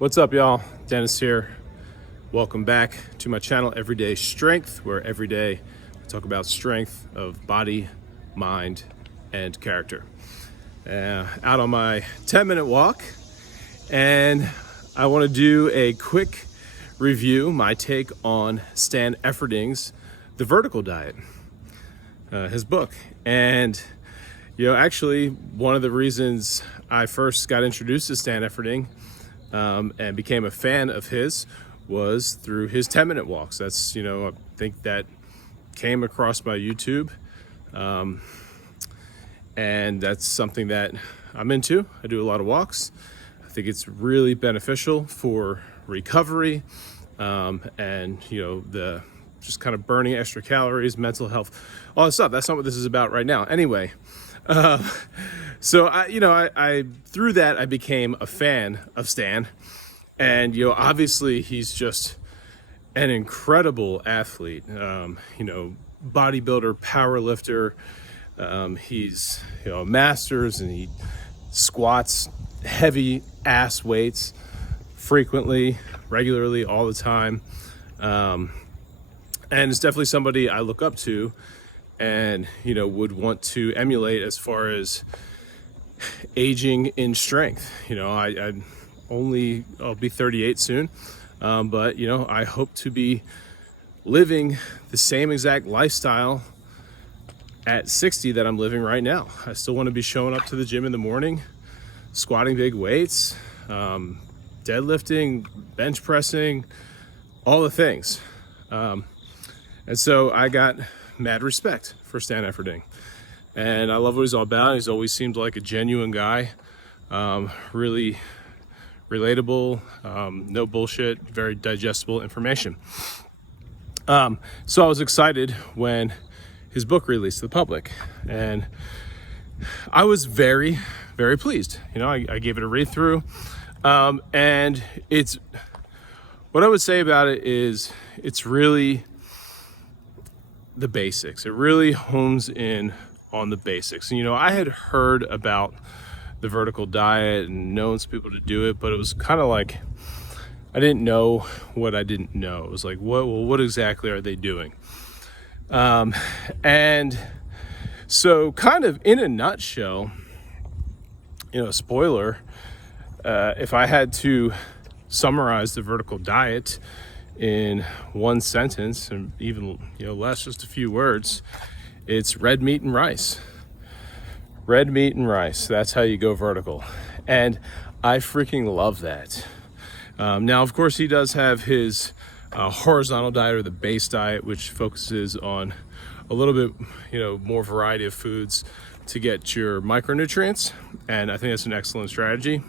What's up, y'all? Dennis here. Welcome back to my channel, Everyday Strength, where every day I talk about strength of body, mind, and character. Out on my 10-minute walk, and I want to do a quick review, my take on Stan Efferding's The Vertical Diet, his book. And actually, one of the reasons I first got introduced to Stan Efferding and became a fan of his was through his 10-minute walks. That's, I think that came across my YouTube. And that's something that I'm into. I do a lot of walks. I think it's really beneficial for recovery, and the just kind of burning extra calories, mental health, all that stuff. That's not what this is about right now. Anyway, so I through that I became a fan of Stan, and obviously he's just an incredible athlete. Bodybuilder, power lifter. He's masters, and he squats heavy ass weights frequently, regularly, all the time. And it's definitely somebody I look up to and would want to emulate as far as aging in strength. I'll be 38 soon, but I hope to be living the same exact lifestyle at 60 that I'm living right now. I still want to be showing up to the gym in the morning, squatting big weights, deadlifting, bench pressing, all the things. And so I got mad respect for Stan Efferding, and I love what he's all about. He's always seemed like a genuine guy, really relatable, no bullshit, very digestible information. So I was excited when his book released to the public, and I was very, very pleased. I gave it a read through, and it's what I would say about it is it's really the basics. It really hones in on the basics. And I had heard about the vertical diet and known some people to do it, but it was kind of like I didn't know what I didn't know. It was like, what exactly are they doing? And so kind of in a nutshell, spoiler, if I had to summarize the vertical diet in one sentence, and even less, just a few words, it's red meat and rice. Red meat and rice, that's how you go vertical. And I freaking love that. Now, of course, he does have his horizontal diet, or the base diet, which focuses on a little bit more variety of foods to get your micronutrients, and I think that's an excellent strategy.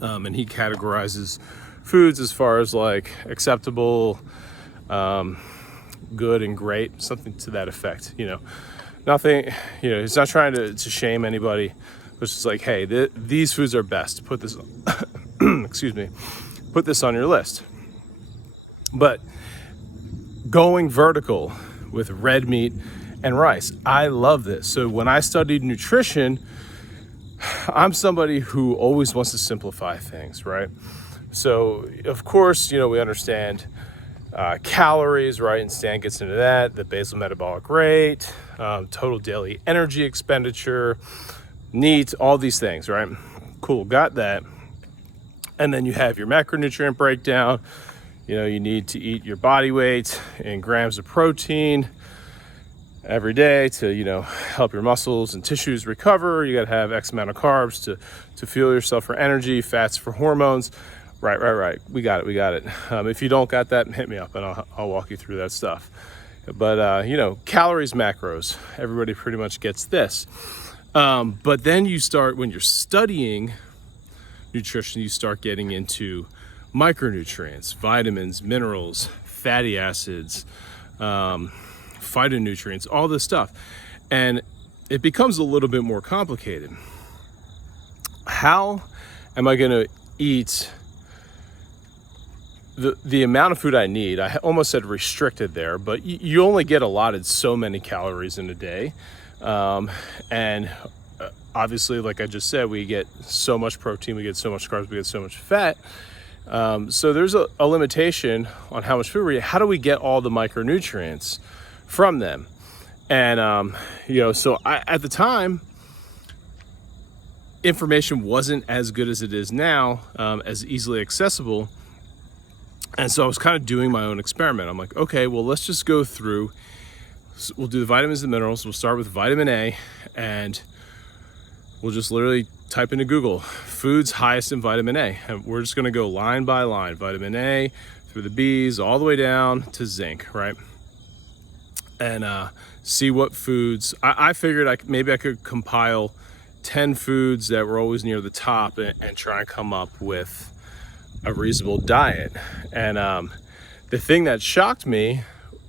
And he categorizes foods as far as like acceptable, good, and great, something to that effect. Nothing, he's not trying to shame anybody. It's just like, hey, these foods are best. Put this excuse me, put this on your list. But going vertical with red meat and rice, I love this. So when I studied nutrition, I'm somebody who always wants to simplify things, right? So of course, we understand calories, right? And Stan gets into that, the basal metabolic rate, total daily energy expenditure, NEAT, all these things, right? Cool, got that. And then you have your macronutrient breakdown. You need to eat your body weight in grams of protein every day to, help your muscles and tissues recover. You got to have X amount of carbs to fuel yourself for energy, fats for hormones. Right. We got it. If you don't got that, hit me up and I'll walk you through that stuff. But, calories, macros, everybody pretty much gets this. But then you start, when you're studying nutrition, you start getting into micronutrients, vitamins, minerals, fatty acids, phytonutrients, all this stuff. And it becomes a little bit more complicated. How am I going to eat the amount of food I need? I almost said restricted there, but you only get allotted so many calories in a day. And obviously, like I just said, we get so much protein, we get so much carbs, we get so much fat. So there's a limitation on how much food we eat. How do we get all the micronutrients from them? And, so at the time, information wasn't as good as it is now, as easily accessible. And so I was kind of doing my own experiment. I'm like, okay, well, let's just go through. We'll do the vitamins and minerals. We'll start with vitamin A, and we'll just literally type into Google foods highest in vitamin A. And we're just going to go line by line, vitamin A through the B's all the way down to zinc, right? And see what foods. I figured maybe I could compile 10 foods that were always near the top and try and come up with a reasonable diet. And the thing that shocked me,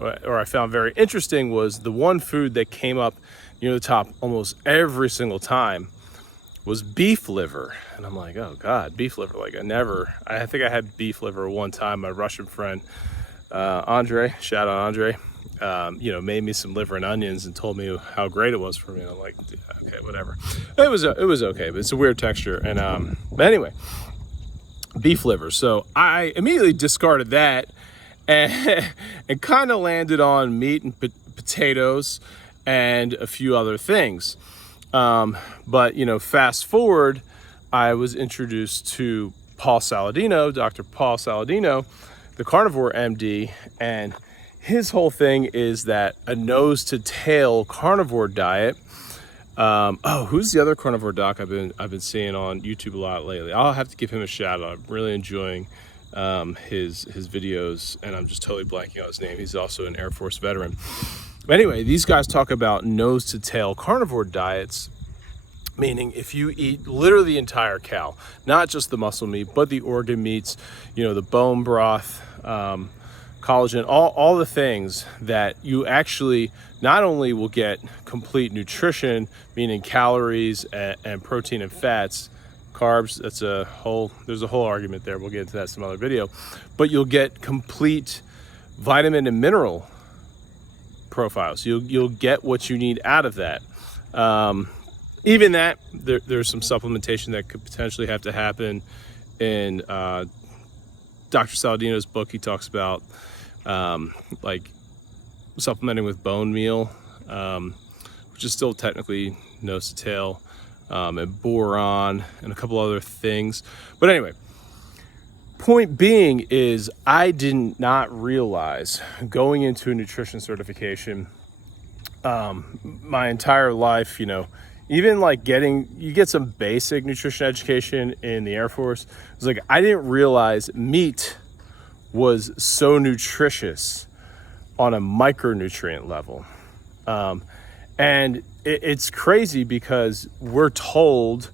or I found very interesting, was the one food that came up near the top almost every single time was beef liver. And I'm like, oh God, beef liver. Like I think I had beef liver one time. My Russian friend, Andre, shout out Andre, made me some liver and onions and told me how great it was for me. And I'm like, okay, whatever. It was okay, but it's a weird texture. And but anyway, beef liver. So I immediately discarded that and kind of landed on meat and potatoes and a few other things. But fast forward, I was introduced to Paul Saladino, Dr. Paul Saladino, the carnivore MD, and his whole thing is that a nose to tail carnivore diet. Who's the other carnivore doc I've been seeing on YouTube a lot lately? I'll have to give him a shout out. I'm really enjoying his videos, and I'm just totally blanking on his name. He's also an Air Force veteran. But anyway, these guys talk about nose to tail carnivore diets, meaning if you eat literally the entire cow, not just the muscle meat, but the organ meats, the bone broth, collagen, all the things that you actually not only will get complete nutrition, meaning calories and protein and fats, carbs, there's a whole argument there. We'll get into that in some other video, but you'll get complete vitamin and mineral profiles. You'll get what you need out of that. Even that, there's some supplementation that could potentially have to happen. In Dr. Saladino's book, he talks about like supplementing with bone meal, which is still technically nose to tail, and boron and a couple other things. But anyway, point being is I did not realize going into a nutrition certification my entire life, even like you get some basic nutrition education in the Air Force. It's like I didn't realize meat was so nutritious on a micronutrient level. And it's crazy because we're told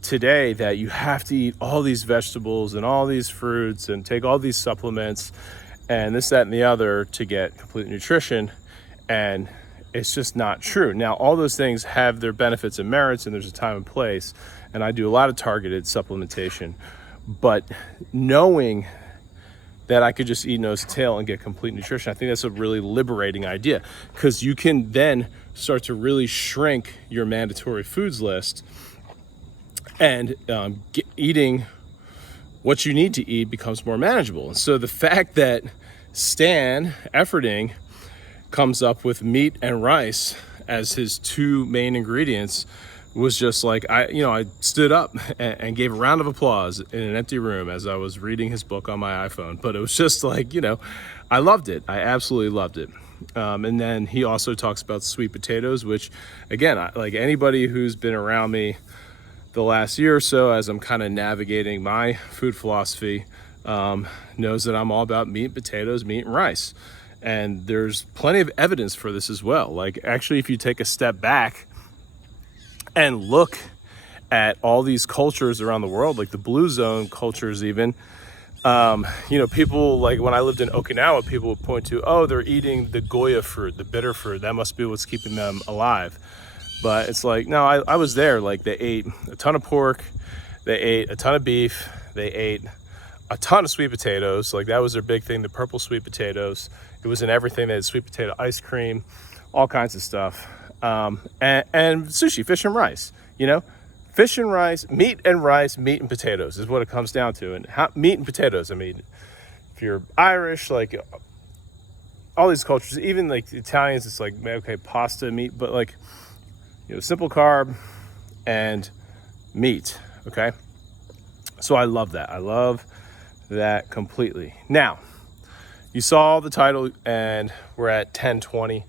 today that you have to eat all these vegetables and all these fruits and take all these supplements and this, that, and the other to get complete nutrition. And it's just not true. Now, all those things have their benefits and merits, and there's a time and place. And I do a lot of targeted supplementation. But knowing that I could just eat nose to tail and get complete nutrition, I think that's a really liberating idea, because you can then start to really shrink your mandatory foods list, and eating what you need to eat becomes more manageable. And so the fact that Stan Efferding comes up with meat and rice as his two main ingredients was just like, I stood up and gave a round of applause in an empty room as I was reading his book on my iPhone. But it was just like, I loved it. I absolutely loved it. And then he also talks about sweet potatoes, which again, like anybody who's been around me the last year or so, as I'm kind of navigating my food philosophy, knows that I'm all about meat, potatoes, meat, and rice. And there's plenty of evidence for this as well. Like actually, if you take a step back and look at all these cultures around the world, like the blue zone cultures even, people, like when I lived in Okinawa, people would point to, oh, they're eating the Goya fruit, the bitter fruit. That must be what's keeping them alive. But it's like, no, I was there. Like they ate a ton of pork, they ate a ton of beef, they ate a ton of sweet potatoes. Like that was their big thing, the purple sweet potatoes. It was in everything. They had sweet potato ice cream, all kinds of stuff. And sushi, fish and rice. you know, fish and rice, meat and potatoes is what it comes down to. And meat and potatoes, I mean, if you're Irish, like all these cultures, even like the Italians, it's like, okay, pasta, meat, but like, you know, simple carb and meat, okay? So I love that. I love that completely. Now, you saw the title and we're at 10:20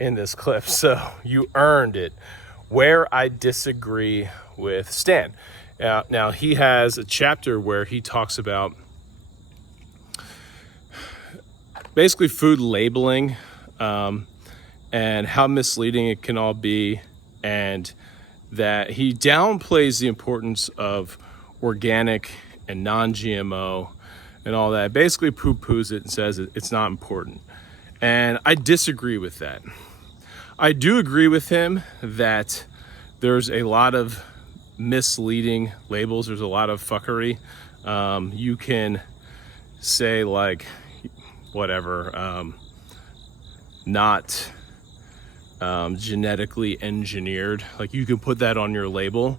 in this clip, so you earned it. Where I disagree with Stan. Now he has a chapter where he talks about basically food labeling and how misleading it can all be, and that he downplays the importance of organic and non-GMO and all that. Basically poo-poos it and says it's not important. And I disagree with that. I do agree with him that there's a lot of misleading labels. There's a lot of fuckery. You can say like, whatever, not genetically engineered. Like you can put that on your label,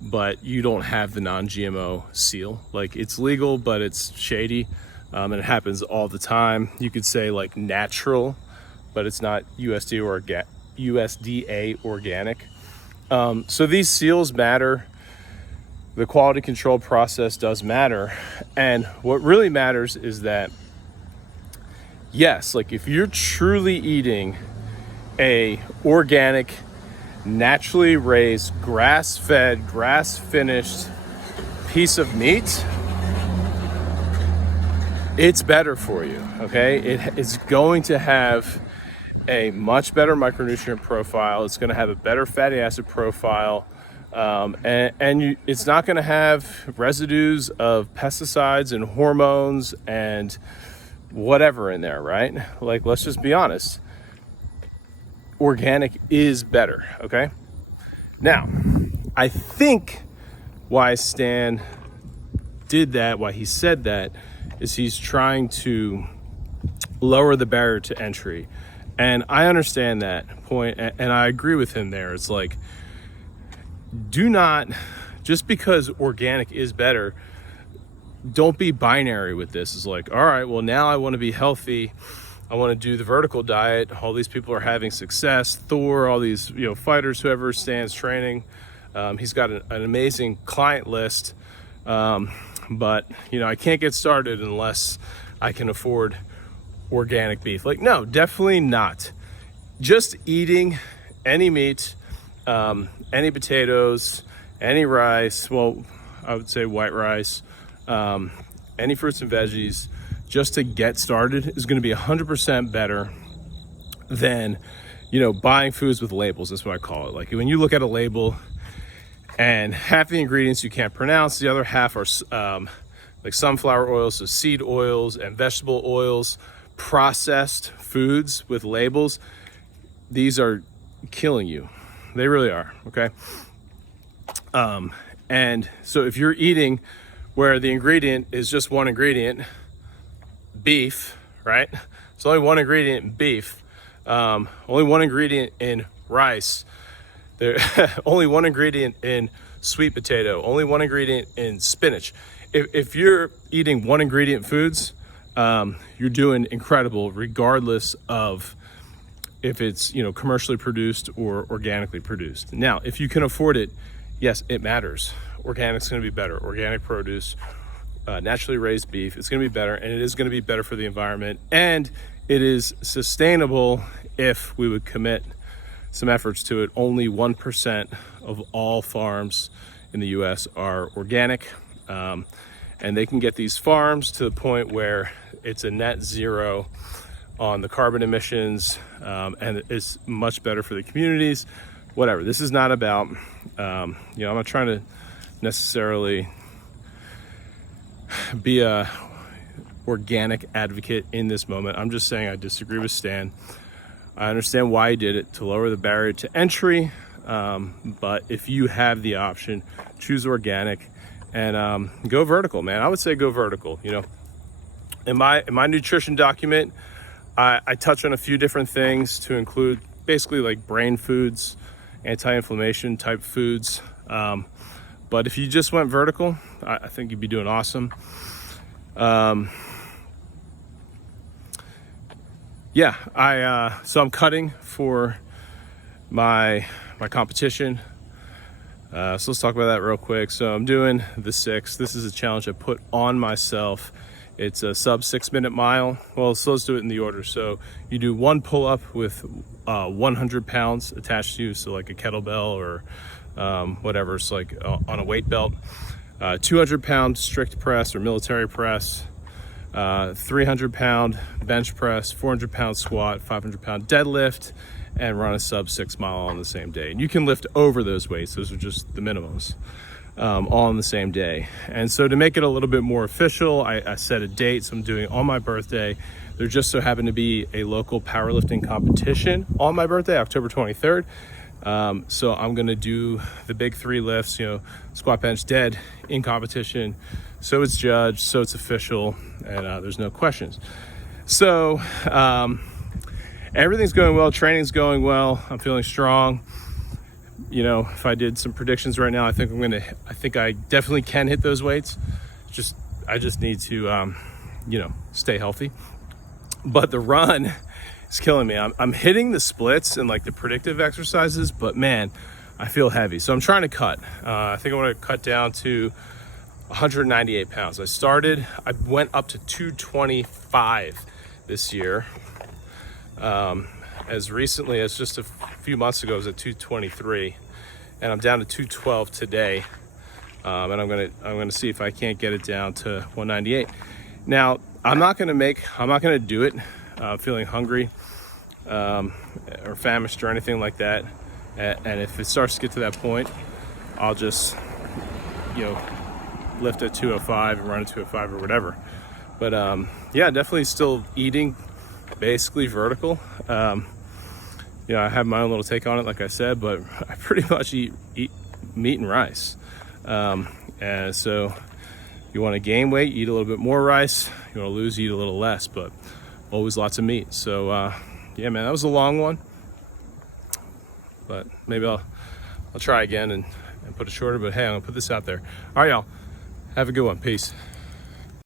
but you don't have the non-GMO seal. Like it's legal, but it's shady. And it happens all the time. You could say like natural, but it's not USDA organic. So these seals matter. The quality control process does matter. And what really matters is that, yes, like if you're truly eating a organic, naturally raised, grass-fed, grass-finished piece of meat, it's better for you, okay? It's going to have a much better micronutrient profile. It's going to have a better fatty acid profile, it's not going to have residues of pesticides and hormones and whatever in there, right? Like, let's just be honest. Organic is better, okay? Now, I think why Stan did that, why he said that, is he's trying to lower the barrier to entry. And I understand that point, and I agree with him there. It's like, do not, just because organic is better, don't be binary with this. It's like, all right, well, now I want to be healthy. I want to do the vertical diet. All these people are having success. Thor, all these, you know, fighters, whoever Stan's training. He's got an amazing client list. But, you know, I can't get started unless I can afford organic beef. Like, no, definitely not. Just eating any meat, any potatoes, any rice, well, I would say white rice, any fruits and veggies, just to get started is going to be 100% better than, you know, buying foods with labels. That's what I call it. Like when you look at a label and half the ingredients you can't pronounce, the other half are like sunflower oils, so seed oils and vegetable oils, processed foods with labels. These are killing you. They really are, okay? And so if you're eating where the ingredient is just one ingredient, beef, right? It's only one ingredient in beef, only one ingredient in rice, there only one ingredient in sweet potato, only one ingredient in spinach. If you're eating one ingredient foods, you're doing incredible regardless of if it's, you know, commercially produced or organically produced. Now, if you can afford it, yes, it matters. Organic's going to be better. Organic produce, naturally raised beef, it's going to be better, and it is going to be better for the environment, and it is sustainable if we would commit some efforts to it. Only 1% of all farms in the US are organic, and they can get these farms to the point where it's a net zero on the carbon emissions, and it's much better for the communities. Whatever. This is not about, you know, I'm not trying to necessarily be a organic advocate in this moment. I'm just saying I disagree with Stan. I understand why he did it, to lower the barrier to entry, but if you have the option, choose organic and go vertical, man. I would say go vertical. You know, in my nutrition document, I touch on a few different things to include basically like brain foods anti-inflammation type foods. But if you just went vertical, I think you'd be doing awesome. Yeah, so I'm cutting for my competition. So let's talk about that real quick. So I'm doing the 6. This is a challenge I put on myself. It's a sub 6-minute mile. Well, so let's do it in the order. So you do 1 pull-up with 100 pounds attached to you, so like a kettlebell or whatever. It's like on a weight belt. 200-pound strict press or military press. 300-pound bench press, 400-pound squat, 500-pound deadlift, and run a sub 6 mile on the same day. And you can lift over those weights. Those are just the minimums, all on the same day. And so to make it a little bit more official, I set a date. So I'm doing it on my birthday. There just so happened to be a local powerlifting competition on my birthday, October 23rd. So I'm gonna do the big 3 lifts, squat, bench, dead in competition. So it's judged, so it's official, and there's no questions. So everything's going well, training's going well, I'm feeling strong. If I did some predictions right now, I think I definitely can hit those weights. I just need to, stay healthy. But the run is killing me. I'm hitting the splits and like the predictive exercises, but man, I feel heavy. So I'm trying to cut. I think I want to cut down to 198 pounds. I went up to 225 this year. As recently as just a few months ago, I was at 223, and I'm down to 212 today. And I'm gonna see if I can't get it down to 198. Now, I'm not gonna do it feeling hungry or famished or anything like that. And if it starts to get to that point, I'll just lift at 205 and run at 205 or whatever. But yeah, definitely still eating basically vertical. I have my own little take on it, like I said, but I pretty much eat meat and rice. And so you want to gain weight, eat a little bit more rice. You want to lose, eat a little less, but always lots of meat. So yeah, man, that was a long one, but maybe I'll try again and put it shorter. But hey, I'm gonna put this out there. All right, y'all, have a good one. Peace.